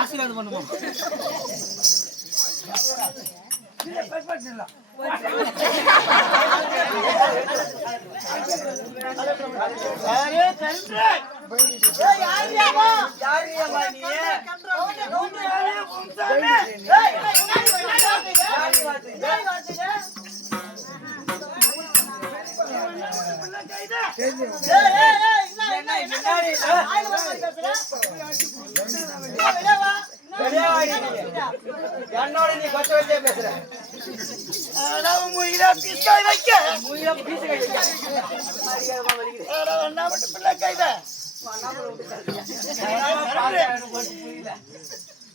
ஆசீர்வாதம் பண்ணுவோம். அரே கன்று ஏய் யாரியாமா நீ யாரே கும்சாமி ஏய் யாரி வாத்து என்னோட நீ கொச்ச வச்சே பேசுற முயிரா பீஸ் வைக்க பிள்ளை கைத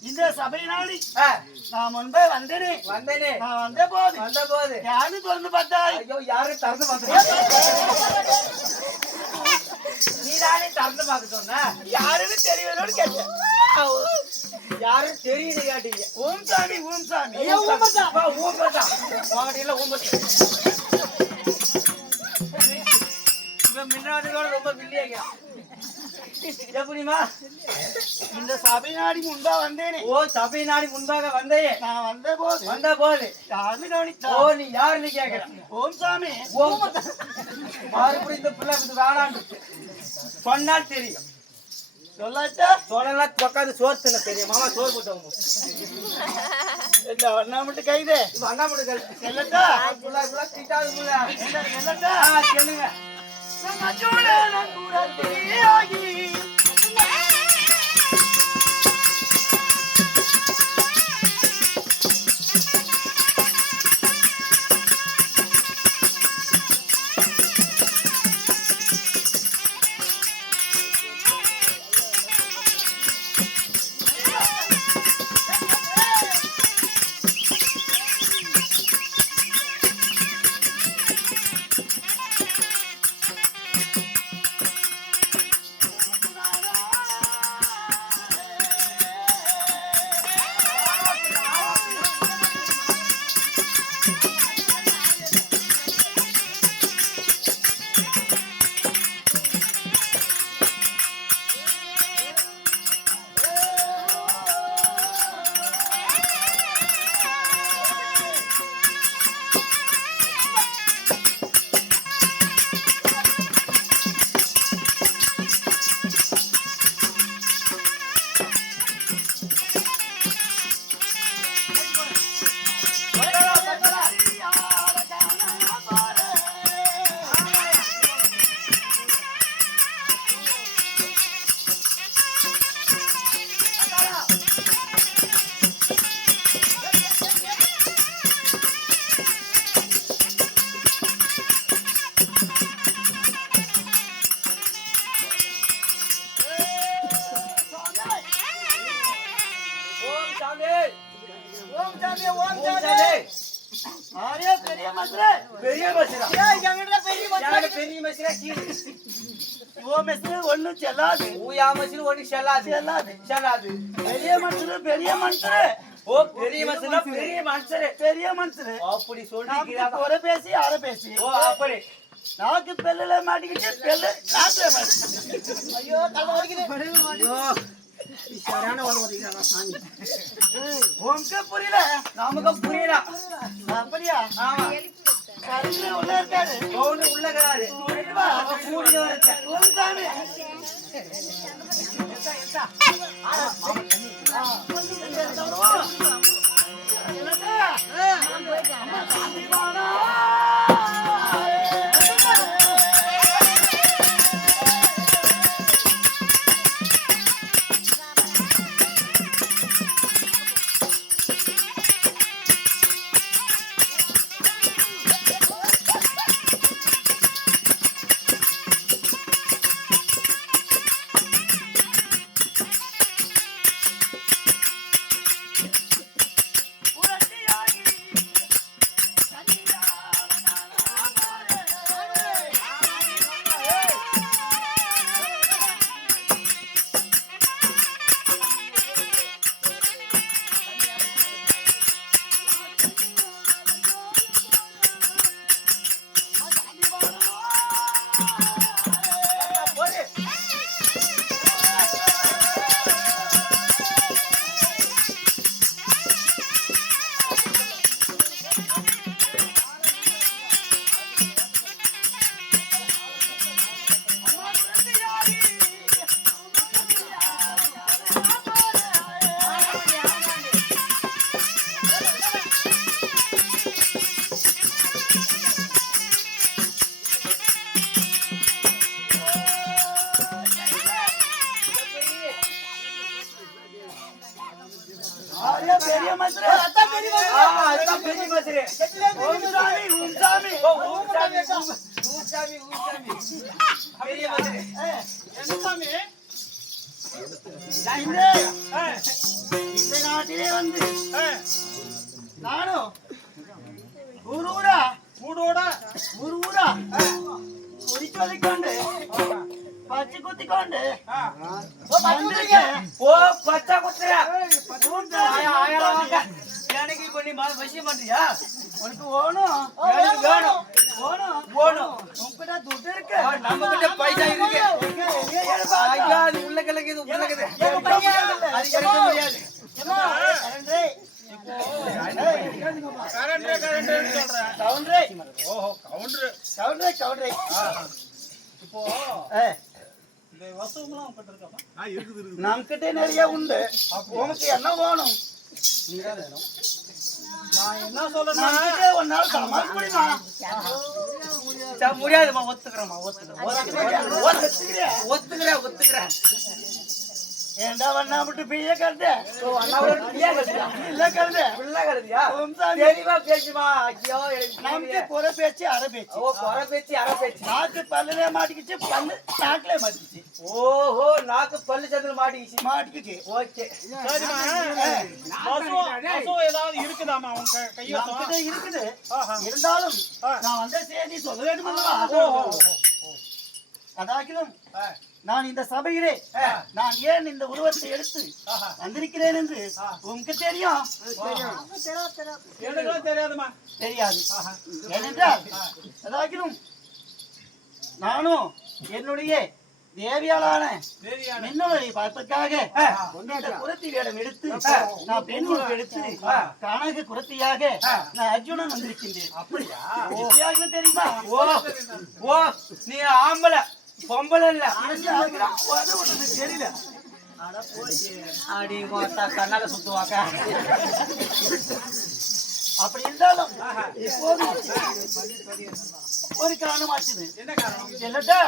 இந்த சபை நாடி நான் முன்பே வந்தேனே நான் வந்த போது யாரு திறந்து பார்த்தா ஐயோ யாரு திறந்து பார்த்து நீதானே திறந்து பார்க்க சொன்ன யாருன்னு தெரியணும்னு கேட்டேன் யாரும் தெரியல கேட்டீங்க ஓம் சாமி முன்னாடியோட ரொம்ப பில்லியா எப்படிமா இந்த சபை நாடி முன்பா வந்தேனே ஓ சபை நாடி முன்பாக வந்தேன் நான் வந்த போது யாருன்னு கவனித்தா ஓ நீ யாருன்னு கேட்கிறேன் ஓம் சாமி ஓம் மறுபடியும் இந்த பிள்ளை வேணான்னு சொன்னால் தெரியும் சொல்லலாம் உட்காந்து சோறு தின்ன தெரியும் மாமா சோறு போட்டவங்க அண்ணா மட்டும் கைது அண்ணா மட்டும் கைது செல்லட்டா சொல்லுங்க ஒன்னும் செல்லாது பெரிய மனுஷரு ஓ பெரிய மனுஷரு பெரிய மனுஷரு அப்படி சொல்லி ஒரு பேசி அரை பேசி ஓ அப்படி நாக்கு பெல்ல மாட்டிக்கிட்டு பெல்ல நாக்குல ஐயோ தலை வலிக்குது புரியல நமக்கு புரியல அப்படியா ஆமா உள்ள இருக்காரு உள்ள இருக்காரு மதுரை அதான் பெரிய மதுரை அதான் பெரிய மதுரை ஓம் சாமி ஓம் சாமி ஓம் சாமி ஓம் சாமி ஓம் சாமி பெரிய மதுரை என்ன சாமி இந்த நாட்டிலே வந்து நானும் ஊரூரா குடி சொல்லிக்கொண்டு பச்சை குத்திக்கொண்டு ஓ பச்சை குத்துற எனக்கு இப்ப நீ விஷயம் பண்றியா உனக்கு ஓணும் எனக்கு வேணும் ஓணும் உங்ககிட்ட துட்டு இருக்கு நம்ம கிட்ட பைசா இருக்கு ஐயா அது உள்ள கிழக்குது அது கிடைக்க முடியாது நம்மகிட்ட நிறைய உண்டு உனக்கு என்ன வேணும் நீதான் வேணும் நான் என்ன சொல்றேன் ஒரு நாள் சமாளிக்க முடியுமா முடியாதுமா ஒத்துக்கிறேன் ஏண்டா வண்ணா விட்டு பிள்ளைய கருது இல்ல கருது பிள்ளை கருதியா தெளிவா பேசுமா ஐயோ நமக்கு குறை பேச்சு அரை பேச்சு குறை பேச்சு அரை பேச்சு நாக்கு பல்லுல மாட்டிக்கிச்சு பல்லு நாக்குல மாட்டிக்கிச்சு ஓஹோ நாக்கு பல்லு சந்தில மாட்டிக்கிச்சு ஓகே ஏதாவது இருக்குதாமா உங்க கையில இருக்குது இருந்தாலும் நான் வந்த செய்தி சொல்ல வேண்டும் அல்லவா அதாகிலும் நான் இந்த சபையிலே நான் ஏன் இந்த உருவத்தை எடுத்து வந்திருக்கிறேன் என்று உங்களுக்கு தெரியும் தெரியாதுமா தெரியாது ஏனென்றால் அதாகிலும் நானும் என்னுடைய தேவியாளான மின்னலை பார்ப்பதற்காக குரத்தி வேடம் எடுத்து நான் பெண் எடுத்து கனக குரத்தியாக நான் அர்ஜுனன் வந்திருக்கின்றேன் அப்படியா தெரியுமா ஓ நீ ஆம்பளை பொம்பளை இல்ல தெரியல அடி கண்ணால சுத்துவாக்கா அப்படி இருந்தாலும் இப்போது ஒரு காரணம் ஆச்சுது என்ன காரணம் சொல்லட்டா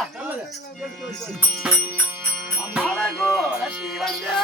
அம்மாளகோ ரத்தி வந்தா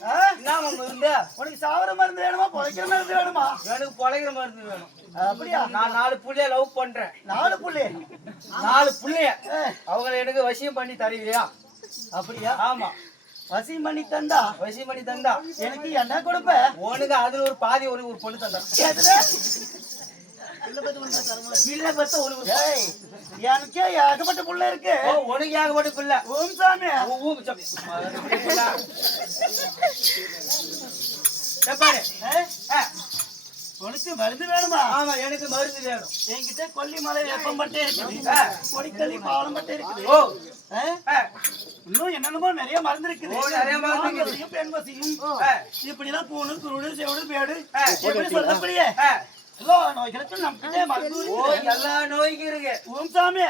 என்ன மருந்து? உனக்கு சாவர மருந்து வேணுமா பொழைக்கிற மருந்து வேணுமா? எனக்கு பொழைக்கிற மருந்து வேணும். அப்படியா? நான் 4 புள்ளைய லவ் பண்றேன். 4 புள்ளி? 4 புள்ளைய அவங்க எனக்கு வசியம் பண்ணி தருவியா? அப்படியா? ஆமா. வசியம் பண்ணி தந்தா? வசியம் பண்ணி தந்தா எனக்கு என்ன கொடுப்ப? உனக்கு அதுல ஒரு பாதி உனக்கு ஒரு பொண்ணு தந்தா. எனக்கே ஏகப்பட்ட புள்ள இருக்கு. உனக்கு ஏகப்பட்ட புள்ள. ஓம் சாமி. ஓம் சாமி. பாரு உனக்கு மருந்து வேணுமா? ஆமா எனக்கு மருந்து வேணும். என்கிட்ட கொல்லிமலை வேப்பம்பட்டே இருக்குது, கொடிக்கல்லி பாலம்பட்டே இருக்குது. ஓ இன்னும் என்னென்னமோ நிறைய மருந்து இருக்குது. நிறைய மருந்து இருக்குது. பெண் வசியும் இப்படி எல்லாம் பூணு குருடு செவடு பேடு எப்படி சொல்லப்படியே எல்லா நோய்களுக்கும் நமக்கு மருந்து. எல்லா நோய்க்கும் இருக்கு. ஓம் சாமி.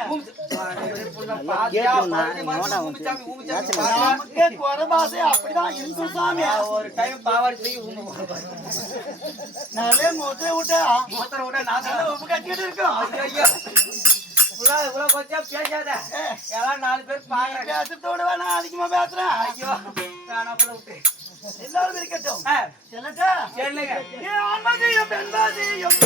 குறை பாசை அப்படிதான் இருக்கும் சாமி. ஒரு டைம் பாவாடி நாளே மூத்திர விட்டா மூத்திர விட்டா நான் உப்பு கட்டிட்டு இருக்கோம். இவ்வளவு கொஞ்சம் பேசாத. எல்லாம் 4 பேர் பாக்குறேன். பேசுறதோட வேணா அதிகமா பேசுறேன். ஐயோ வேணா போல விட்டு எல்லாரும் இருக்கட்டும். சொல்லட்டா? சொல்லுங்க. ஆன்மதியும் பெண்பாதியும்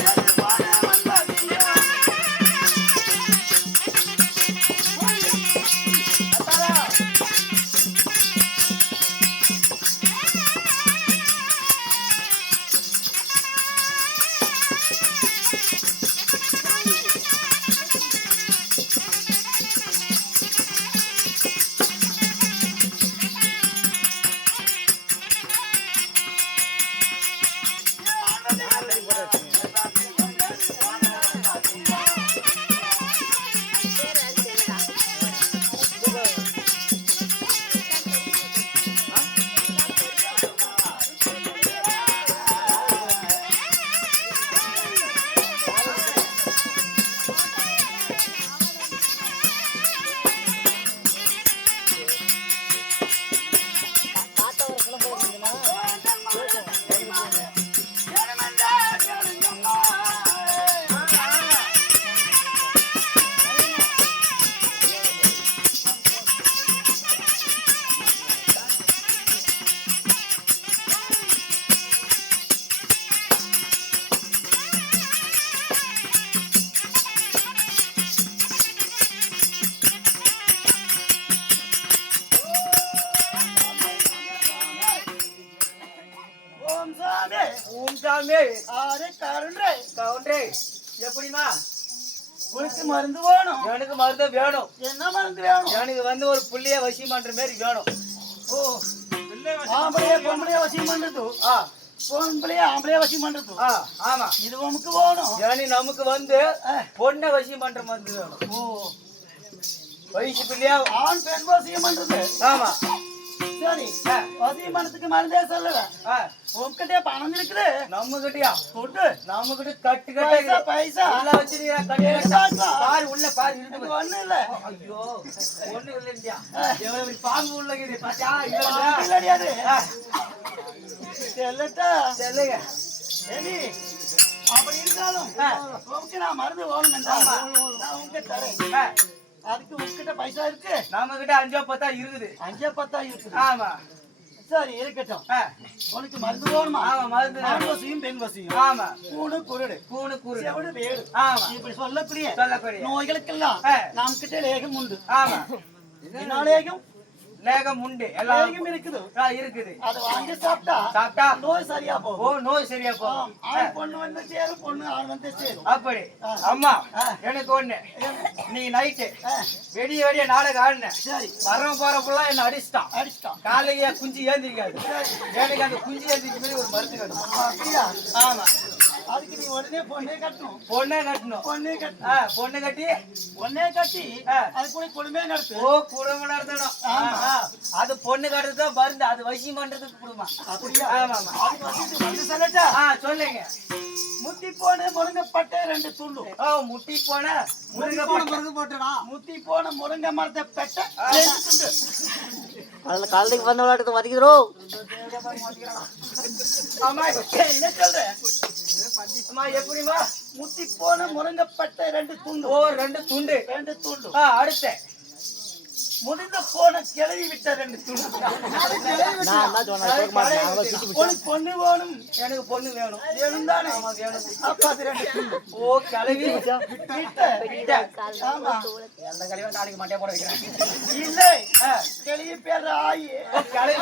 எப்படிமா உனக்கு மருந்து வேணும்? எனக்கு மருந்து வேணும். என்ன மருந்து வேணும்? எனக்கு வந்து ஒரு புள்ளைய வசியம் பண்ற மாதிரி வேணும். ஓ ஆம்பளைய பொம்பளைய வசியம் பண்றது? பொம்பளைய ஆம்பளைய வசியம் பண்றது? ஆமா. இது உனக்கு வேணும்? ஏனி நமக்கு வந்து பொண்ணை வசியம் பண்ற மருந்து வேணும். ஓ வயசு பிள்ளையா ஆண் பெண் வசியம் பண்றது? ஆமா. சரி வசியம் பண்றதுக்கு மருந்தே சொல்லல. உன்கிட்ட பணம் இருக்குது? நம்ம கிட்டயா? தொட்டு நம்ம கிட்ட கட்டு கட்ட பைசா எல்லாம் வச்சிருக்கா. பாரு உள்ள பாரு இருக்கு. ஒண்ணு இல்ல. ஐயோ ஒண்ணு இல்லையா? எவ்வளவு பாம்பு உள்ளது பாத்தா? இல்லடியாது. செல்லட்டா? செல்லுங்க. சரி அப்படி இருந்தாலும் உனக்கு நான் மருந்து வேணும்டா. நான் உனக்கு தரேன். அதுக்கு உன்கிட்ட பைசா இருக்கு? நம்ம கிட்ட 5-10 இருக்குது. 5-10 இருக்குது. ஆமா. சரி இருக்கட்டும். உனக்கு மருந்து வேணுமா? ஆமா மருந்து. ஆண் வசியும் பெண் வசியும். ஆமா. கூணு குருடு செவடு வேடு. ஆமா. இப்படி சொல்லக்கூடிய நோய்களுக்கெல்லாம் நாம் கிட்ட லேகம் உண்டு. ஆமா. என்ன லேகம்? லேகம் உண்டு. எல்லாருக்கும் இருக்குது. இருக்குது. அதை வாங்கி சாப்பிட்டா நோய் சரியா போகும். ஓ நோய் சரியா போகும். ஆண் பொண்ணு வந்து சேரும், பொண்ணு ஆண் வந்து சேரும். அப்படி. அம்மா எனக்கு ஒண்ணு. நீ நைட்டு வெடிய நாடகம் ஆடின. சரி வரவன் போறப்பெல்லாம் என்ன அடிச்சிட்டான். காலையா குஞ்சு ஏந்திரிக்காது. எனக்கு அந்த குஞ்சு ஏந்திரிக்க மாதிரி ஒரு மருந்து கட்டணும். அப்படியா? ஆமா. அதுக்கு நீ உடனே பொண்ணே கட்டணும். பொண்ணே கட்டி பொண்ணே கட்டி அது கூட குடும்பமே நடத்து. ஓ குடும்பம் நடத்தணும். அது பொண்ணு கட்டுறதுதான் மருந்து. அது வசியம் பண்றதுக்கு குடும்பம். அப்படியா? ஆமா ஆமா. அதுக்கு வசித்து வந்து சொல்லட்டா? சொல்லுங்க. முத்தி போன முருங்கப்பட்டை 2 துண்டு. முட்டி போன முருங்கை போட்டா. முத்தி போன முருங்கை மரத்தை பெட்டை 2 துண்டு. அதுல காலைக்கு வந்த விளையாட்டு வதிக்கிறோம். ஆமா என்ன சொல்ற? அம்மா எப்படிமா? முத்தி போன முருங்கப்பட்டை 2 துண்டு. ஓ 2 துண்டு. 2 துண்டு. அடுத்த முடிந்து போன கிளவி விட்ட 2 துண்டு. உனக்கு பொண்ணு வேணும், எனக்கு பொண்ணு வேணும். வேணும் தானே? ஆமா வேணும். அப்ப அது 2 துண்டு. ஓ கிளவி விட்ட. ஆமா. அந்த கிளவி நாளைக்கு மண்டைய போட வைக்கிறேன். இல்லை, கிளவி பேர் ஆயி. ஓ கிளவி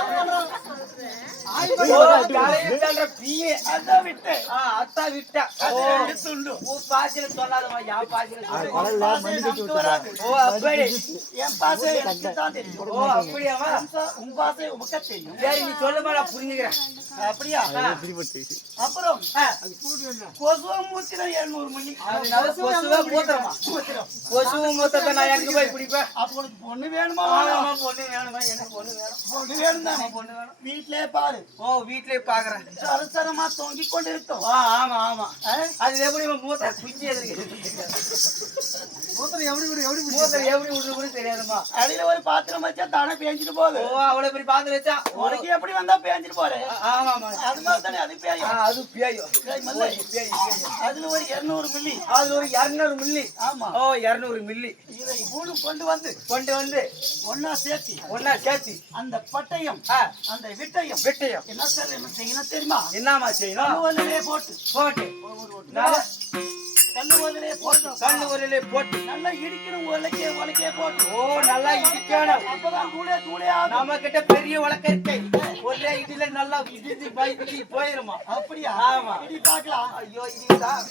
பேர்ற பிஏ. அதான் விட்டு. அத்தா விட்ட. அது 2 துண்டு. ஓ பாசில சொல்லாதமா, யா பாசில சொல்லு. நமக்கு வராது. ஓ அப்படி. என் பாசை எனக்கு தான் தெரியும். ஓ அப்படியாமா? உன் பாசை உமக்கு தெரியும். சரி நீ சொல்லுமா, நான் புரிஞ்சுக்கிறேன். அப்படியா? அப்புறம் கொசுவ மூத்திர 700 மில்லி. அதனால கொசுவை மூத்திரமா? கொசுவை மூத்திரத்தை நான் எங்க போய் குடிப்பேன்? அப்ப உனக்கு பொண்ணு வேணுமா? ஆமா பொண்ணு வேணுமா? எனக்கு பொண்ணு வேணும். பொண்ணு வேணும் தானே? பொண்ணு வேணும். வீட்டிலே பாரு. ஓ வீட்லயே பாக்குறேன். சரசரமா தொங்கிக் கொண்டு இருக்கும். ஆமா ஆமா. அது எப்படி மூத்திர குச்சி எதிர்க்கு? மூத்திரம் எப்படி விடுறது தெரியாதுமா? அடியில ஒரு பாத்திரம் வச்சா தானே பேஞ்சிட்டு போகுது. ஓ அவ்வளவு பெரிய பாத்திரம் வச்சா உனக்கு எப்படி வந்தா பேஞ்சிட்டு போற? ஆமா அது மாதிரி தானே அது பேயும். அது பேயும். அதுல ஒரு 200 மில்லி. அதுல ஒரு 200 மில்லி. ஆமா. ஓ 200 மில்லி. இதை மூணு கொண்டு வந்து ஒன்னா சேர்த்தி அந்த பட்டயம் அந்த விட்டயம் என்ன சார் என்ன செய்யணும் தெரியுமா? என்னமா செய்யணும்? போட்டு கல்லு ஒலிலே போட்டு நல்லா இடிக்கணும். உலக்கே போட்டு. ஓ நல்லா இடிக்கணும். அப்பதான் தூளே ஆகும். நம்ம கிட்ட பெரிய உலக்க இருக்கை. ஒரே இடியில நல்லா இடி போயிருமா? அப்படியா? ஆமா. இடி பார்க்கலாம். ஐயோ இடிதான்.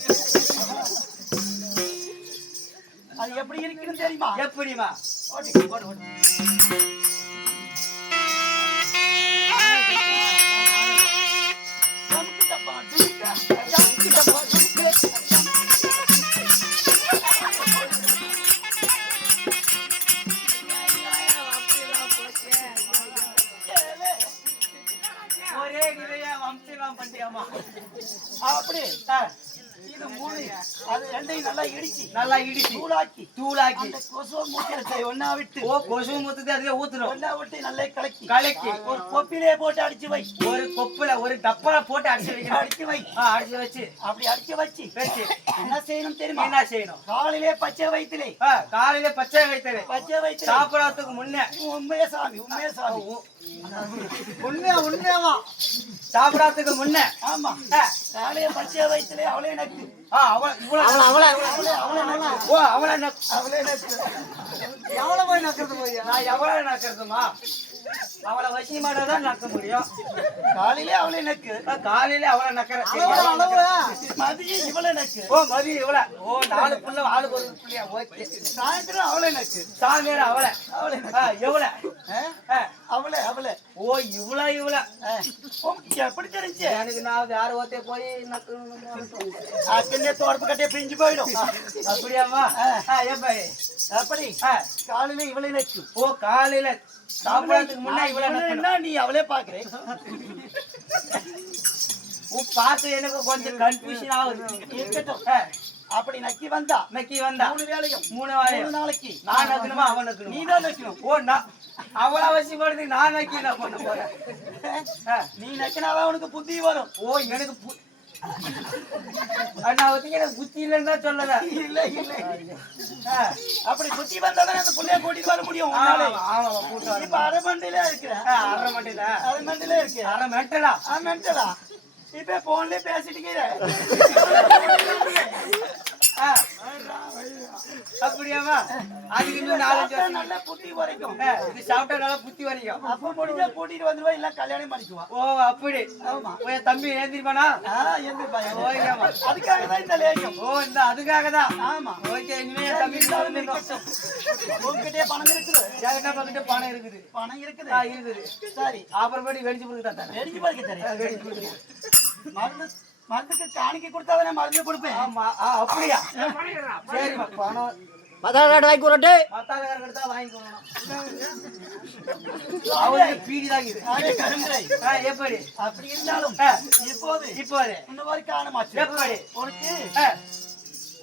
அது எப்படி இருக்குன்னு தெரியுமா? எப்படிமா? போட்டு ஒரே இதையா வம்சம் பண்ணியாமா? அப்படி இது மூணு அது ரெண்டையும் நல்லா இடிச்சு தூளாக்கி அந்த கொசுவ மூத்திரத்தை ஒண்ணா விட்டு. ஓ கொசு மூத்தத்தை அதுல ஊத்துறோம். ஒண்ணா விட்டு நல்லா கலக்கி ஒரு கொப்பிலே போட்டு அடிச்சு வை. ஒரு கொப்புல ஒரு டப்பால போட்டு அடிச்சு வைக்கணும். அடிச்சு வச்சு அப்படி அடிச்சு வச்சு என்ன செய்யணும் தெரியுமா? என்ன செய்யணும்? காலையிலே பச்சை வயிற்றிலே பச்சை வயிற்றுல சாப்பிடறதுக்கு முன்னே உண்மையே சாமி உண்மையாவா சாப்பிடறதுக்கு முன்னே. ஆமா. காலையில பச்சை வயிற்றிலே அவளே நக்கு. எவ்வளவு போய் நக்கிறது போய் நான் எவ்வளவு நக்கிறதுமா? அவளை வசியமானதான் நக்க முடியும். காலையிலே அவளே நக்கு. காலையில அவளை நக்கிற மதியம் இவளை நக்கு. ஓ மதியம் இவளை. ஓ 4 புள்ள ஆளுக்கு ஒரு புள்ளியா? ஓகே. சாயந்தரம் அவளை நக்கு. சாயந்தரம் அவளை எவ்வளவு? அவளை ஓ இவள எப்படி தெரிஞ்சு? எனக்கு நான் வேற ஒருத்தே போய் அக்கன்னே தோடப்பு கட்டே பிரிஞ்சு போயிடும். அப்படியாமா? அப்படி காலையில இவளை நக்கு. ஓ காலையில சாப்பிடறதுக்கு முன்னே இவளை நீ அவளே பாக்குறேன். பார்த்து எனக்கு கொஞ்சம் கன்ஃபியூஷன் ஆகுது. இருக்கட்டும். அப்படி நக்கி வந்தா 3 வேளையும் 3 நாளைக்கு நான் நக்கணுமா அவன் நக்கணும்? நீ தான் நக்கணும். ஓ நான் அவளை அவசியப்படுறது நான் நக்கி என்ன பண்ண போறேன்? நீ நக்கினாதான் உனக்கு புத்தி வரும். ஓ எனக்கு நான் ஒத்திக்க எனக்கு புத்தி இல்லைன்னு தான் சொல்லல. இல்ல அப்படி புத்தி வந்தாதான் அந்த புள்ளைய கூட்டிட்டு வர முடியும். இப்ப அரை மண்டில இருக்கிறேன். அரை மண்டில இருக்கு. அரை மென்டலா? மென்டலா? இப்ப போன்ல பேசிட்டு அப்படியாமா? அதுக்கு இன்னும் 4 நல்ல புத்தி வரைக்கும் இது சாப்பிட்டா நல்லா புத்தி வரைக்கும். அப்ப முடிஞ்சா கூட்டிட்டு வந்துருவா, இல்ல கல்யாணம் பண்ணிக்குவா. ஓ அப்படி. ஆமா. என் தம்பி ஏந்திருப்பானா? அதுக்காக தான் இந்த லேகம். ஓ இந்த அதுக்காக தான். ஆமா. ஓகே. இனிமே என் தம்பி உங்ககிட்டே பணம் இருக்குது? என்கிட்ட பணம் இருக்குது. பணம் இருக்குது. இருக்குது. சரி. அப்புறமேட்டு வெடிச்சு கொடுத்துட்டா வெடிச்சு பறிக்க தெரியும். மருந்துக்கு காணிக்கை கொடுத்தாதானே மருந்து கொடுப்பேன். ஆமா. அப்படியா? சரிம்மா. பணம் மத்தாளக்காரர் வாங்கி கூறட்டு. மத்தாளக்காரர் கிட்ட வாங்கிக்கணும். அவருக்கு பீடி தான் இது. எப்படி? அப்படி இருந்தாலும் இப்போது இந்த மாதிரி காணமாச்சு. எப்படி?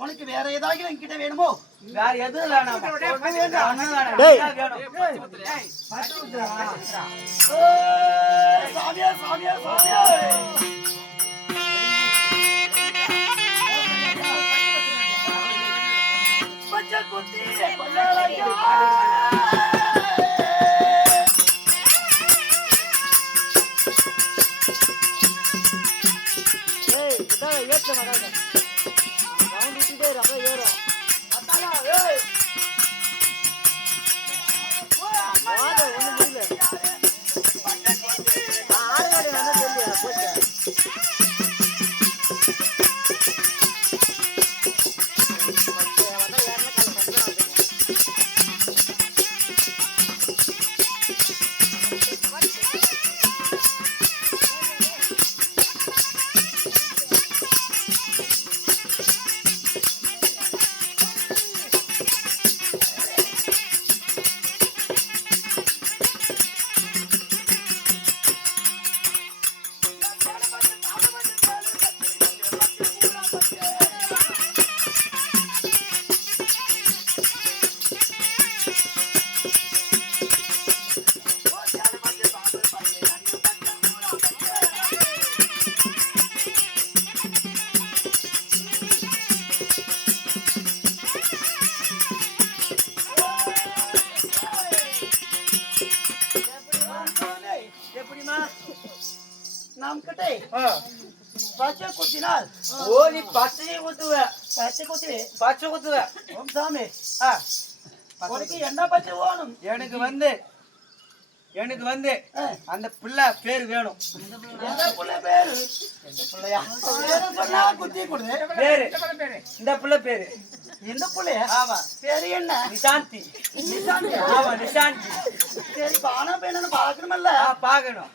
உனக்கு வேற ஏதாவது என்கிட்ட வேணுமோ? வேற எதுவும் வேணாம். சாமியா சாமியா சாமியா பச்சை குத்தி கொள்ளாயா விட்டுட்டே இரு, அப்படியே ஏறும். வாங்க, ஒண்ணும் முடியல. ஆடுகாடி வேணா சொல்லு, போச்சு. நாம் கிட்டே பச்சை குத்தினால் ஓ நீ பச்சையை குத்துவ பச்சை குத்துவே பச்சை குத்துவ ஓம் சாமி ஆ, உனக்கு என்ன பச்சை வேணும்? எனக்கு வந்து அந்த பிள்ளை பேர் வேணும். எந்த புள்ள பேரு? எந்த பிள்ளையா பேரு சொன்னா குத்தி கொடு. பேரு இந்த பிள்ளை பேரு இந்த புள்ளைய ஆமா பேரு என்ன? நிசாந்தி. ஆமா நிசாந்தி. சரி பானா பேனு பாக்கணுமல்ல? பாக்கணும்.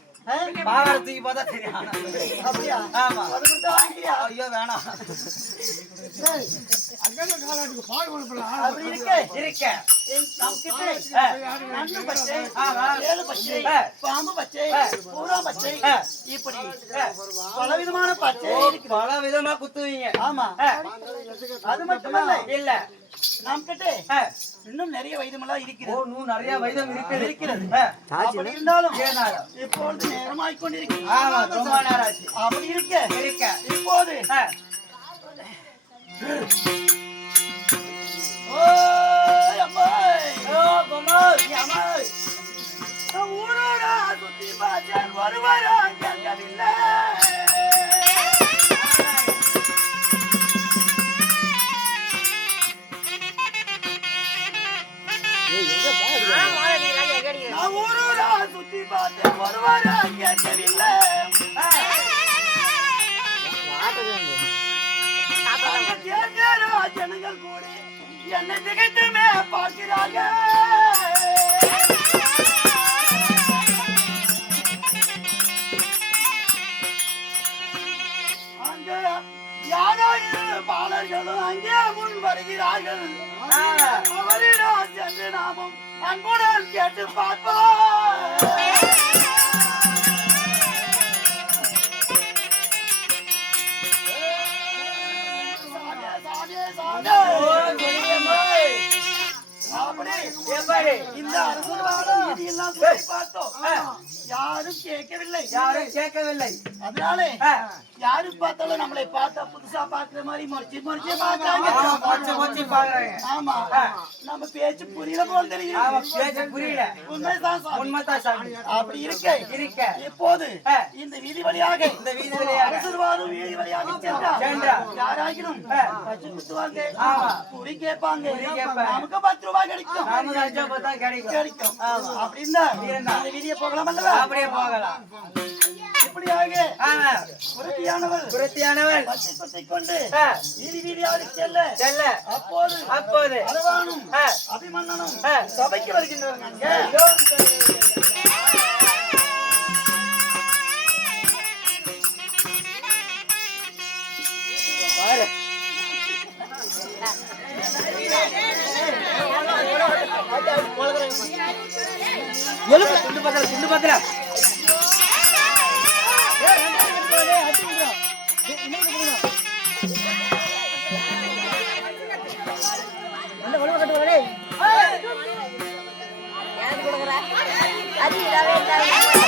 பாவாடை தூக்கி பார்த்தா தெரியும். அப்படியா? ஆமா. அது மட்டும் வாங்கியா? ஐயோ வேணாம். அப்படி இருக்கே இருக்க நம் கிட்ட நண்டு பச்சை, ஆமா. ஏழு பச்சை, பாம்பு பச்சை, பூரா பச்சை, இப்படி பலவிதமான பச்சை இருக்கு. பல விதமா குத்துவீங்க. ஆமா. அது மட்டுமல்ல இல்ல நம் கிட்ட இன்னும் நிறைய வைத்தியமெல்லாம் இருக்கிறது. ஓ இன்னும் நிறைய வைத்தியம் இருக்கிறது. அப்படி இருந்தாலும் ஏனாலும் இப்பொழுது நேரமாய் கொண்டிருக்கிறது. ஆமா ரொம்ப நேரம் ஆச்சு. அப்படி இருக்க இப்போது ஓய் அம்மாய், ஓ பொம்மாய் அம்மாய், ஊரோட சுத்தி பார்த்தேன் ஒருவரா கேட்கவில்லை. நான் ஊரோட சுத்தி பார்த்தேன் ஒருவரா கேட்கவில்லை. ஜனங்கள் கூடி என்னை திகைத்துமே பார்க்கிறார்கள். அங்கே யாரோ இரு பாலர்களும் அங்கே முன் வருகிறார்கள். அவரிடம் சென்று நாமும் அன்புடன் கேட்டு பார்ப்போம். இந்த அரசியல்வாதம் இதெல்லாம் சொல்லி பார்த்தோம். யாரும் கேட்கவில்லை. அதனாலே யாரும் பார்த்தாலும் நம்மளை பார்த்தா புதுசா பாக்குற மாதிரி மறைச்சு பார்த்தாங்க. ஆமா நம்ம பேச்சு புரியல போல தெரியும். புரியல. உண்மைதான் சாமி. அப்படி இருக்க இப்போது இந்த வீதி வழியாக அரசியல்வாதம் வீதி வழியாக சென்றா யாராகினும் பச்சை குத்துவாங்க, குறி கேட்பாங்க. நமக்கு 10 ரூபாய் கிடைக்கும். கிடைக்கும். அப்படின்னா இந்த வீதியை போகலாம் அல்லவா? அப்படியே போகலாம். இப்படியாக புரத்தியானவள் பச்சை குத்திக் கொண்டு வீதி வீதியாக செல்ல அப்போது அரவானும் அபிமன்னனும் சபைக்கு வருகின்றனர். துண்டு பத்தல அது